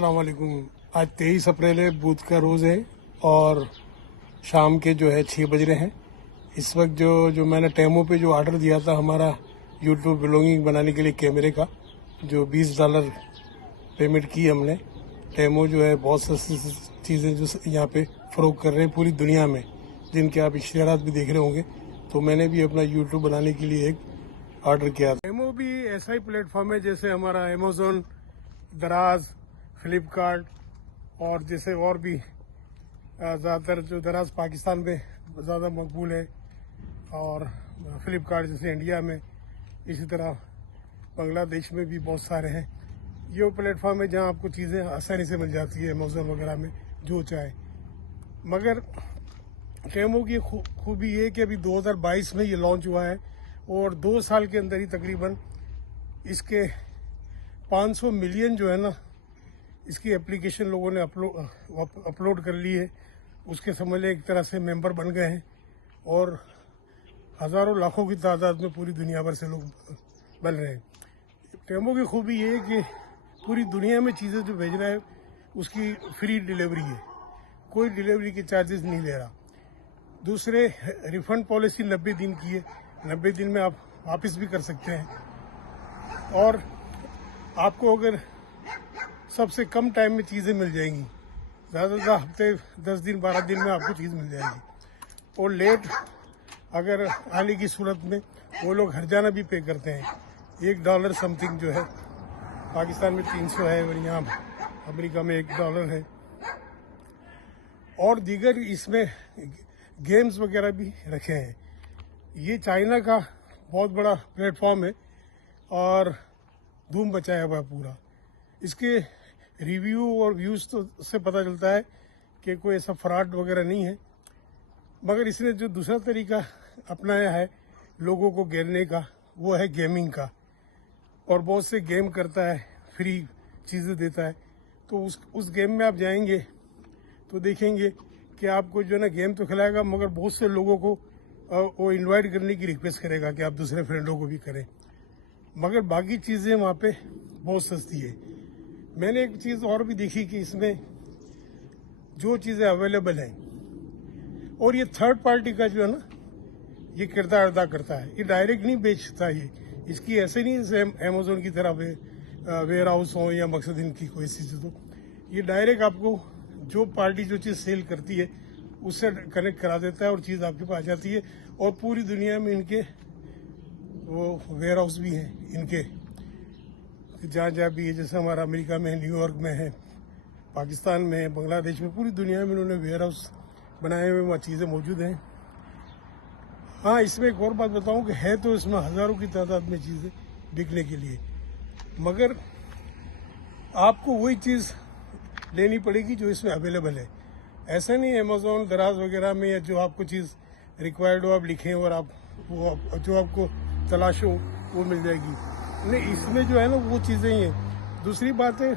अस्सलाम वालेकुम। आज 23 अप्रैल है, बुध का रोज़ है और शाम के जो है 6 बज रहे हैं। इस वक्त जो मैंने टेमो पे जो ऑर्डर दिया था हमारा यूट्यूब ब्लॉगिंग बनाने के लिए कैमरे का, जो $20 पेमेंट की हमने। टेमो जो है बहुत सस्ती चीज़ें जो यहाँ पे फ़रोख्त कर रहे हैं पूरी दुनिया में, जिनके आप इश्तिहारात भी देख रहे होंगे। तो मैंने भी अपना यूट्यूब बनाने के लिए एक ऑर्डर किया था। टेमो भी ऐसा ही प्लेटफॉर्म है जैसे हमारा अमेज़ॉन, दराज, फ्लिपकार्ट और जैसे और भी ज़्यादातर जो दराज पाकिस्तान में ज़्यादा मकबूल है और फ्लिपकार्ट जैसे इंडिया में, इसी तरह बांग्लादेश में भी बहुत सारे हैं। ये वो प्लेटफॉर्म है जहां आपको चीज़ें आसानी से मिल जाती है, अमेज़ॉन वगैरह में जो चाहे। मगर टेमो की खूबी ये कि अभी 2022 में ये लॉन्च हुआ है और 2 साल के अंदर ही तकरीबन इसके 500 मिलियन जो है ना, इसकी एप्लीकेशन लोगों ने अपलोड कर ली है। उसके समझ लें एक तरह से मेंबर बन गए हैं और हज़ारों लाखों की तादाद में पूरी दुनिया भर से लोग बन रहे हैं। टेमो की खूबी ये है कि पूरी दुनिया में चीज़ें जो भेज रहा है उसकी फ्री डिलीवरी है, कोई डिलीवरी के चार्जेस नहीं ले रहा। दूसरे, रिफंड पॉलिसी 90 दिन की है, 90 दिन में आप वापस भी कर सकते हैं। और आपको अगर सबसे कम टाइम में चीज़ें मिल जाएंगी, ज़्यादा से ज़्यादा हफ्ते 10 दिन 12 दिन में आपको चीज़ मिल जाएगी। और लेट अगर आने की सूरत में वो लोग हर्जाना भी पे करते हैं। $1 समथिंग जो है, पाकिस्तान में 300 है और यहाँ अमेरिका में $1 है। और दीगर इसमें गेम्स वगैरह भी रखे हैं। ये चाइना का बहुत बड़ा प्लेटफॉर्म है और धूम मचाया हुआ है पूरा। इसके रिव्यू और व्यूज़ तो से पता चलता है कि कोई ऐसा फ्रॉड वगैरह नहीं है। मगर इसने जो दूसरा तरीका अपनाया है लोगों को घेरने का, वो है गेमिंग का। और बहुत से गेम करता है, फ्री चीज़ें देता है। तो उस गेम में आप जाएंगे तो देखेंगे कि आपको जो है ना गेम तो खिलाएगा, मगर बहुत से लोगों को वो इनवाइट करने की रिक्वेस्ट करेगा कि आप दूसरे फ्रेंडों को भी करें। मगर बाकी चीज़ें वहाँ पे बहुत सस्ती है। मैंने एक चीज़ और भी देखी कि इसमें जो चीज़ें अवेलेबल हैं, और ये थर्ड पार्टी का जो है ना, ये किरदार अदा करता है। ये डायरेक्ट नहीं बेचता, ये इसकी ऐसे नहीं जैसे अमेज़ॉन की तरह वेयर हाउस हो या मकसद इनकी कोई चीज़ हो। ये डायरेक्ट आपको जो पार्टी जो चीज़ सेल करती है उससे कनेक्ट करा देता है और चीज़ आपके पास आ जाती है। और पूरी दुनिया में इनके वो वेयर हाउस भी हैं इनके, जहाँ जहाँ भी है, जैसे हमारा अमेरिका में, न्यूयॉर्क में है, पाकिस्तान में है, बांग्लादेश में, पूरी दुनिया में उन्होंने वेयर हाउस बनाए हुए, वहाँ चीज़ें मौजूद हैं। हाँ, इसमें एक और बात बताऊं कि है तो इसमें हज़ारों की तादाद में चीज़ें बिकने के लिए, मगर आपको वही चीज़ लेनी पड़ेगी जो इसमें अवेलेबल है। ऐसा नहीं है अमेज़ॉन, दराज वगैरह में या जो आपको चीज़ रिक्वायर्ड हो आप लिखें और आप वो जो आपको तलाश हो वो मिल जाएगी। नहीं, इसमें जो है ना वो चीज़ें ही हैं। दूसरी बात है,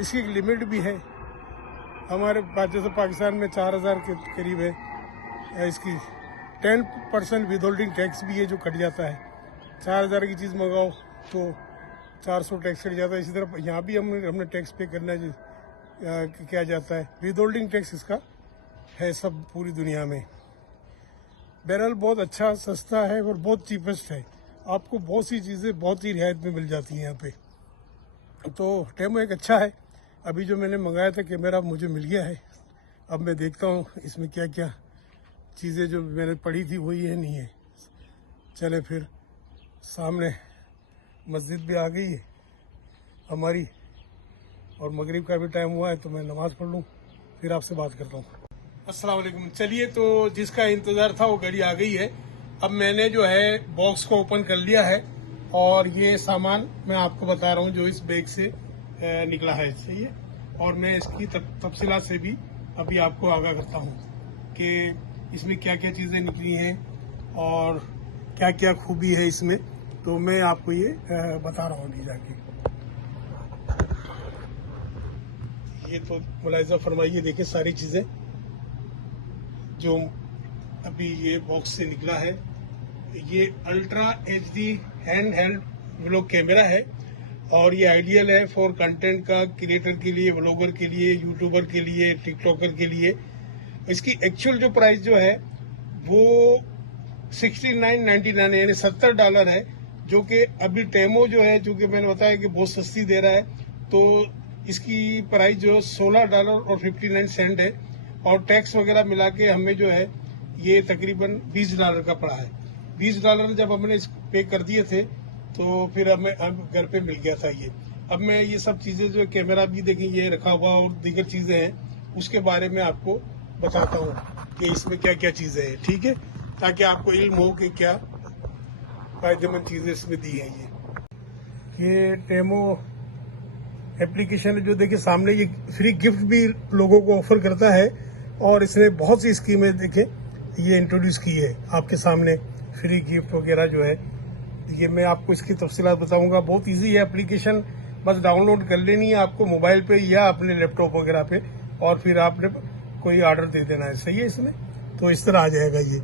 इसकी एक लिमिट भी है। हमारे पास जैसे पाकिस्तान में 4000 के करीब है, इसकी 10% विदहोल्डिंग टैक्स भी है जो कट जाता है। 4000 की चीज़ मंगाओ तो 400 टैक्स कट जाता है। इसी तरह यहाँ भी हमने टैक्स पे करना किया जाता है। विदहोल्डिंग टैक्स इसका है सब पूरी दुनिया में। बहरहाल बहुत अच्छा, सस्ता है और बहुत चीपेस्ट है। आपको बहुत सी चीज़ें बहुत ही रियायत में मिल जाती हैं यहाँ पे। तो टेमो एक अच्छा है। अभी जो मैंने मंगाया था कैमरा मुझे मिल गया है। अब मैं देखता हूँ इसमें क्या क्या चीज़ें जो मैंने पढ़ी थी वही है नहीं है। चले फिर, सामने मस्जिद भी आ गई है हमारी और मगरिब का भी टाइम हुआ है, तो मैं नमाज़ पढ़ लूँ, फिर आपसे बात करता हूँ। अस्सलाम वालेकुम। चलिए, तो जिसका इंतज़ार था वो घड़ी आ गई है। अब मैंने जो है बॉक्स को ओपन कर लिया है और ये सामान मैं आपको बता रहा हूँ जो इस बैग से निकला है, सही है। और मैं इसकी तफसीलात से भी अभी आपको आगाह करता हूँ कि इसमें क्या क्या चीज़ें निकली हैं और क्या क्या खूबी है इसमें। तो मैं आपको ये बता रहा हूँ अभी जाके। ये तो मुलाहिजा फरमाइए, देखिए सारी चीज़ें जो अभी ये बॉक्स से निकला है। ये ultra HD hand held vlog camera है और ये आइडियल है फॉर कंटेंट का क्रिएटर के लिए, ब्लॉगर के लिए, यूट्यूबर के लिए, टिकटॉकर के लिए। इसकी एक्चुअल जो प्राइस जो है वो $69.99 यानी $70 है, जो कि अभी टेमो जो है, जो कि मैंने बताया कि बहुत सस्ती दे रहा है, तो इसकी प्राइस जो $16.59 है, और टैक्स वगैरह मिला के हमें जो है ये तकरीबन $20 का पड़ा है। $20 जब हमने पे कर दिए थे तो फिर हमें घर पे मिल गया था ये। अब मैं ये सब चीजें जो कैमरा भी देखें ये रखा हुआ और दीगर चीजें हैं, उसके बारे में आपको बताता हूँ कि इसमें क्या क्या चीजें हैं, ठीक है, ताकि आपको इल्म हो कि क्या फायदेमंद चीजें इसमें दी हैं। ये टेमो एप्लीकेशन है जो देखिए सामने, ये फ्री गिफ्ट भी लोगों को ऑफर करता है, और इसने बहुत सी स्कीमें देखे ये इंट्रोड्यूस की है आपके सामने, फ्री गिफ्ट वगैरह जो है। ये मैं आपको इसकी तफसीलात बताऊंगा। बहुत इजी है एप्लीकेशन, बस डाउनलोड कर लेनी है आपको मोबाइल पे या अपने लैपटॉप वगैरह पे, और फिर आपने कोई ऑर्डर दे देना है, सही है। इसमें तो इस तरह आ जाएगा। ये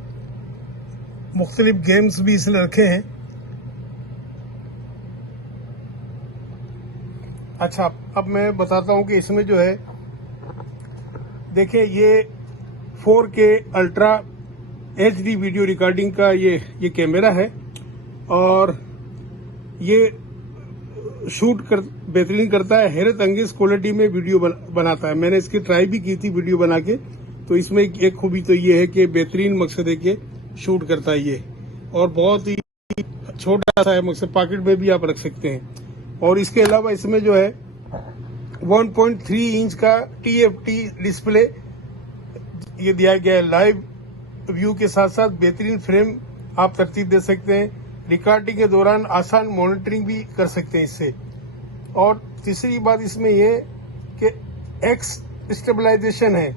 मुख्तलिफ गेम्स भी इसने रखे हैं। अच्छा, अब मैं बताता हूं कि इसमें जो है देखिए ये 4K ultra HD video recording का ये कैमरा है, और ये शूट बेहतरीन करता है, हैरत अंगेज क्वालिटी में वीडियो बनाता है। मैंने इसकी ट्राई भी की थी वीडियो बना के, तो इसमें एक खूबी तो ये है कि बेहतरीन मकसद है कि शूट करता है ये, और बहुत ही छोटा सा है, मकसद पॉकेट में भी आप रख सकते हैं। और इसके अलावा इसमें जो है 1.3 इंच का TFT डिस्प्ले ये दिया गया है। लाइव व्यू के साथ साथ बेहतरीन फ्रेम आप तरतीब दे सकते हैं। रिकॉर्डिंग के दौरान आसान मॉनिटरिंग भी कर सकते हैं इससे। और तीसरी बात इसमें ये कि एक्स स्टेबलाइजेशन है,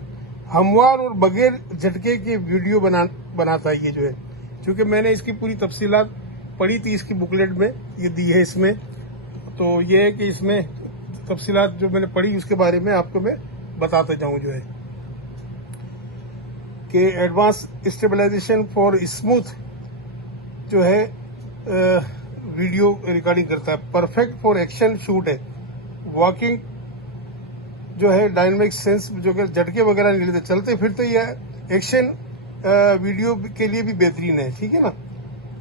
हमवार और बगैर झटके के वीडियो बनाता है ये जो है। क्योंकि मैंने इसकी पूरी तफसीलात पढ़ी थी, इसकी बुकलेट में ये दी है इसमें, तो ये है कि इसमें तफसीलात जो मैंने पढ़ी उसके बारे में आपको मैं बताता जाऊं, जो है कि एडवांस स्टेबलाइजेशन फॉर स्मूथ जो है वीडियो रिकॉर्डिंग करता है। परफेक्ट फॉर एक्शन शूट है। वॉकिंग जो है डायनामिक सेंस, जो कि झटके वगैरह नहीं लेते, चलते फिरते ये एक्शन वीडियो के लिए भी बेहतरीन है, ठीक है ना।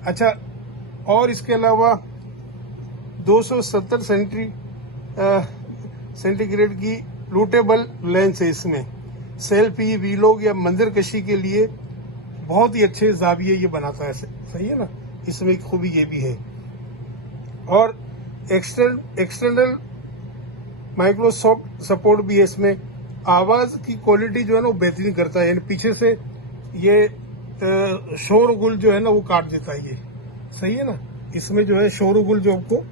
अच्छा, और इसके अलावा 270 सेंटीग्रेड की रूटेबल लेंस है इसमें। सेल्फी, वीलॉग या मंजर कशी के लिए बहुत ही अच्छे जाविये ये बनाता है, सही है ना। इसमें एक खूबी ये भी है। और एक्सटर्नल माइक्रोसॉफ्ट सपोर्ट भी है इसमें। आवाज की क्वालिटी जो है ना वो बेहतरीन करता है, यानी पीछे से ये शोरगुल जो है ना वो काट देता है ये, सही है ना। इसमें जो है शोरगुल जो आपको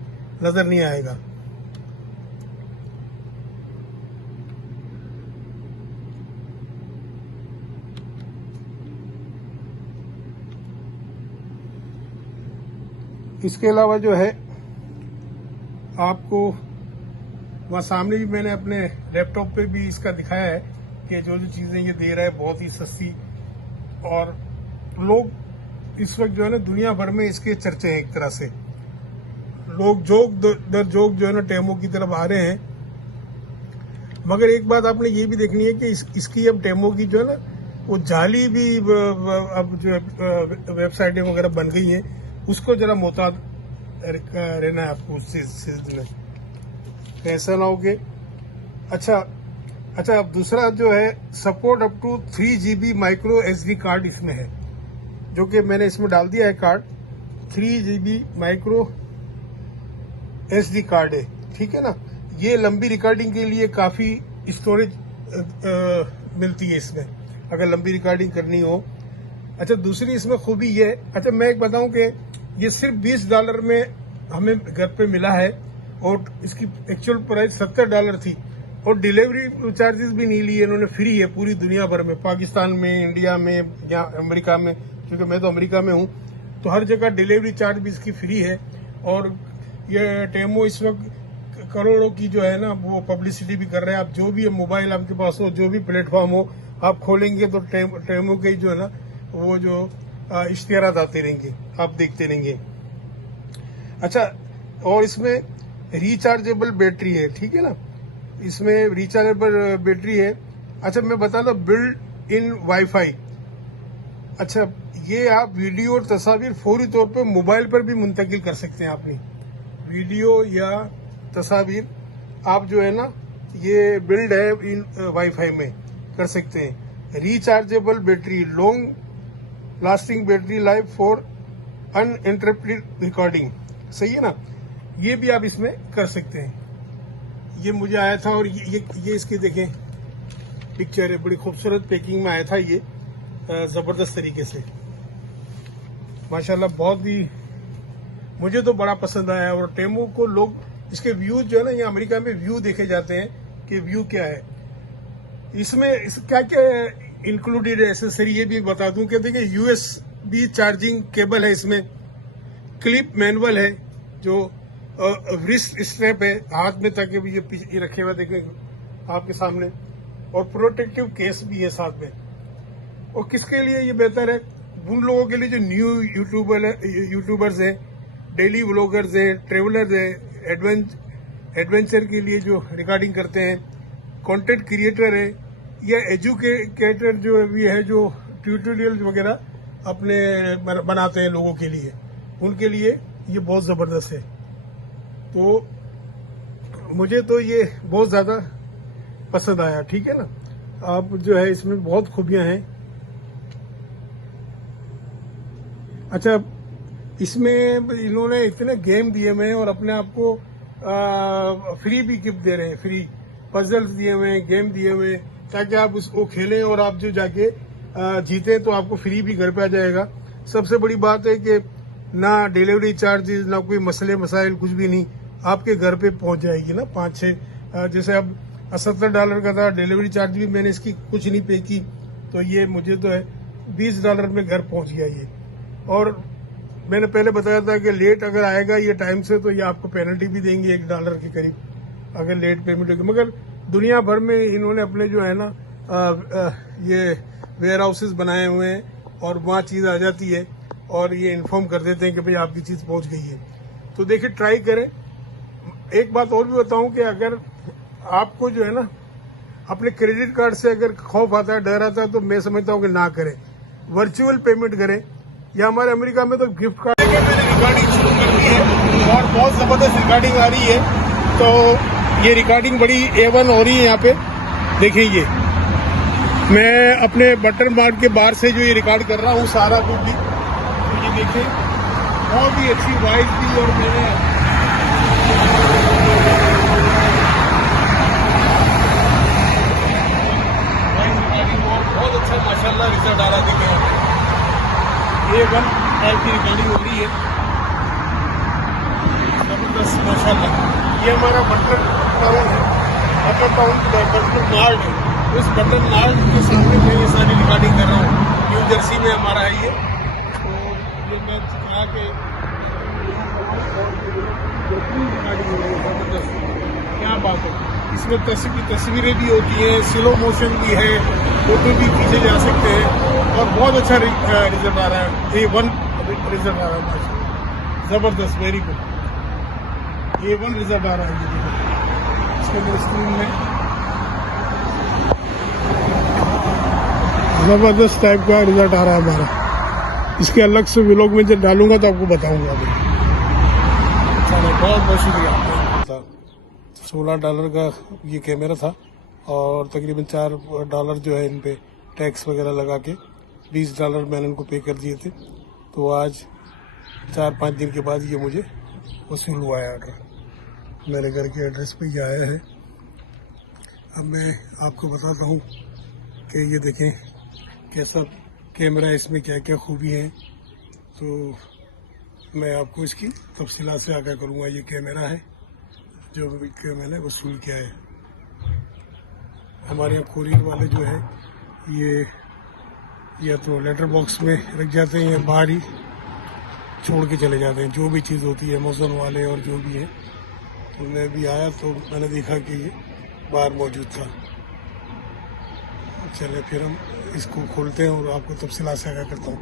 नजर नहीं आएगा। इसके अलावा जो है आपको वहाँ सामने भी मैंने अपने लैपटॉप पे भी इसका दिखाया है कि जो चीजें ये दे रहा है बहुत ही सस्ती, और लोग इस वक्त जो है ना दुनिया भर में इसके चर्चे हैं। एक तरह से लोग जोक दर जोक जो है ना टेमो की तरफ आ रहे हैं। मगर एक बात आपने ये भी देखनी है कि इसकी अब टेमो की जो है ना वो जाली भी अब जो वेबसाइटें वगैरह बन गई हैं, उसको जरा मोहतात रहना है आपको उस चीज में, ऐसा ना हो कि अच्छा अब दूसरा जो है support up to 3 GB micro SD card इसमें है, जो कि मैंने इसमें डाल दिया है card. 3 GB micro SD card है, ठीक है ना। ये लंबी रिकॉर्डिंग के लिए काफी स्टोरेज मिलती है इसमें, अगर लंबी रिकॉर्डिंग करनी हो। अच्छा, दूसरी इसमें खूबी ये है, अच्छा मैं एक बताऊं कि ये सिर्फ $20 में हमें घर पे मिला है, और इसकी एक्चुअल प्राइस $70 थी, और डिलीवरी चार्जेस भी नहीं लिए इन्होंने, फ्री है पूरी दुनिया भर में, पाकिस्तान में, इंडिया में या अमेरिका में, क्योंकि मैं तो अमेरिका में हूं, तो हर जगह डिलीवरी चार्ज भी इसकी फ्री है। और ये टेमो इस वक्त करोड़ों की जो है ना वो पब्लिसिटी भी कर रहे हैं। आप जो भी मोबाइल आपके पास हो, जो भी प्लेटफॉर्म हो, आप खोलेंगे तो टेमो के जो है ना वो जो इश्तिहारात आते रहेंगे, आप देखते रहेंगे। अच्छा, और इसमें रिचार्जेबल बैटरी है, ठीक है ना, इसमें रिचार्जेबल बैटरी है। अच्छा मैं बता दूं, बिल्ड इन वाईफाई। अच्छा ये आप वीडियो और तस्वीर फौरी तौर पे मोबाइल पर भी मुंतकिल कर सकते हैं। अपनी वीडियो या तस्वीर आप जो है ना, ये बिल्ड है इन वाईफाई में कर सकते हैं। Rechargeable battery, long lasting battery life for uninterrupted recording, सही है ना, ये भी आप इसमें कर सकते हैं। ये मुझे आया था और ये इसकी देखें पिक्चर है, बड़ी खूबसूरत पैकिंग में आया था ये, जबरदस्त तरीके से माशाल्लाह, बहुत ही मुझे तो बड़ा पसंद आया। और टेमो को लोग इसके व्यूज जो है ना, ये अमेरिका में व्यू देखे जाते हैं कि व्यू क्या है इसमें, क्या क्या इंक्लूडेड है एसेसरी, ये भी बता दूं कि देखिए यूएसबी चार्जिंग केबल है इसमें, क्लिप मैनुअल है, जो रिस्ट स्ट्रैप है हाथ में, ताकि भी ये रखे हुए देखें आपके सामने, और प्रोटेक्टिव केस भी है साथ में। और किसके लिए ये बेहतर है? उन लोगों के लिए जो न्यू यूट्यूबर्स हैं, डेली व्लॉगर्स हैं, ट्रेवलर्स हैं, एडवेंचर के लिए जो रिकॉर्डिंग करते हैं, कंटेंट क्रिएटर है, या एजुकेटर जो भी है, जो ट्यूटोरियल वगैरह अपने बनाते हैं लोगों के लिए, उनके लिए ये बहुत जबरदस्त है। तो मुझे तो ये बहुत ज्यादा पसंद आया, ठीक है ना। आप जो है इसमें बहुत खूबियां हैं। अच्छा इसमें इन्होंने इतने गेम दिए हुए हैं और अपने आप को फ्री भी गिफ्ट दे रहे हैं, फ्री पजल्स दिए हुए हैं, गेम दिए हुए हैं, ताकि आप उसको खेलें और आप जो जाके जीते तो आपको फ्री भी घर पे आ जाएगा। सबसे बड़ी बात है कि ना डिलीवरी चार्जेस, ना कोई मसले मसाइल, कुछ भी नहीं, आपके घर पे पहुंच जाएगी ना। 5-6 जैसे अब $70 का था, डिलीवरी चार्ज भी मैंने इसकी कुछ नहीं पे की, तो ये मुझे तो है $20 में घर पहुंच गया ये। और मैंने पहले बताया था कि लेट अगर आएगा ये टाइम से तो ये आपको पेनल्टी भी देंगे $1 के करीब अगर लेट पेमेंट होगी। मगर दुनिया भर में इन्होंने अपने जो है ना ये वेयर हाउसेज बनाए हुए हैं और वहाँ चीज आ जाती है और ये इन्फॉर्म कर देते हैं कि भाई आपकी चीज पहुंच गई है। तो देखिए ट्राई करें। एक बात और भी बताऊं कि अगर आपको जो है ना अपने क्रेडिट कार्ड से अगर खौफ आता है, डर आता है, तो मैं समझता हूं कि ना करें, वर्चुअल पेमेंट करें। या हमारे अमेरिका में तो गिफ्ट कार्ड मैंने रिकॉर्डिंग शुरू कर दी है और बहुत जबरदस्त रिकॉर्डिंग आ रही है। तो ये रिकॉर्डिंग बड़ी A1 हो रही है यहाँ पे, देखिए ये मैं अपने बटन मार्क के बाहर से जो ये रिकॉर्ड कर रहा हूँ सारा कुछ भी, तो ये देखिए बहुत ही अच्छी वॉइस भी, और मैंने बहुत अच्छा माशाल्लाह रिजल्ट आ रहा है। A1 टाइप की रिकॉर्डिंग हो रही है, जबरदस्त माशाल्लाह। ये हमारा बटन टाउन है, बटन नार्ड है, उस बटन नार्ड के सामने मैं ये सारी रिकॉर्डिंग कर रहा हूँ। न्यू जर्सी में हमारा है ये। तो ये मैं यहाँ के रिकॉर्डिंग हो रही है, जबरदस्त, क्या बात है। इसमें तस्वीरें भी होती हैं, स्लो मोशन भी है, फोटो भी खींचे जा सकते हैं और बहुत अच्छा रिजल्ट आ रहा है। A1 रिजल्ट आ रहा है माशाल्लाह, जबरदस्त, वेरी गुड। A1 रिजल्ट आ रहा है इसके मेरे स्क्रीन में, जबरदस्त टाइप का रिजल्ट आ रहा है हमारा। इसके अलग से व्लॉग में जब डालूंगा तो आपको बताऊंगा। बहुत बहुत शुक्रिया। $16 का ये कैमरा था और तकरीबन $4 जो है इन पे टैक्स वगैरह लगा के $20 मैंने इनको पे कर दिए थे। तो आज 4-5 दिन के बाद ये मुझे वसूल हुआ है ऑर्डर। मेरे घर के एड्रेस पे ये आया है। अब मैं आपको बताता हूँ कि ये देखें कैसा कैमरा है, इसमें क्या क्या खूबी है। तो मैं आपको इसकी तफसीलात से आगाह करूँगा। ये कैमरा है जो मैंने वसूल किया है। हमारे यहाँ कोरियर वाले जो है ये या तो लेटर बॉक्स में रख जाते हैं या बाहर ही छोड़ के चले जाते हैं, जो भी चीज़ होती है अमेज़न वाले और जो भी है। तो मैं भी आया तो मैंने देखा कि ये बाहर मौजूद था। चलिए फिर हम इसको खोलते हैं और आपको तफसीलात से आगाह करता हूँ।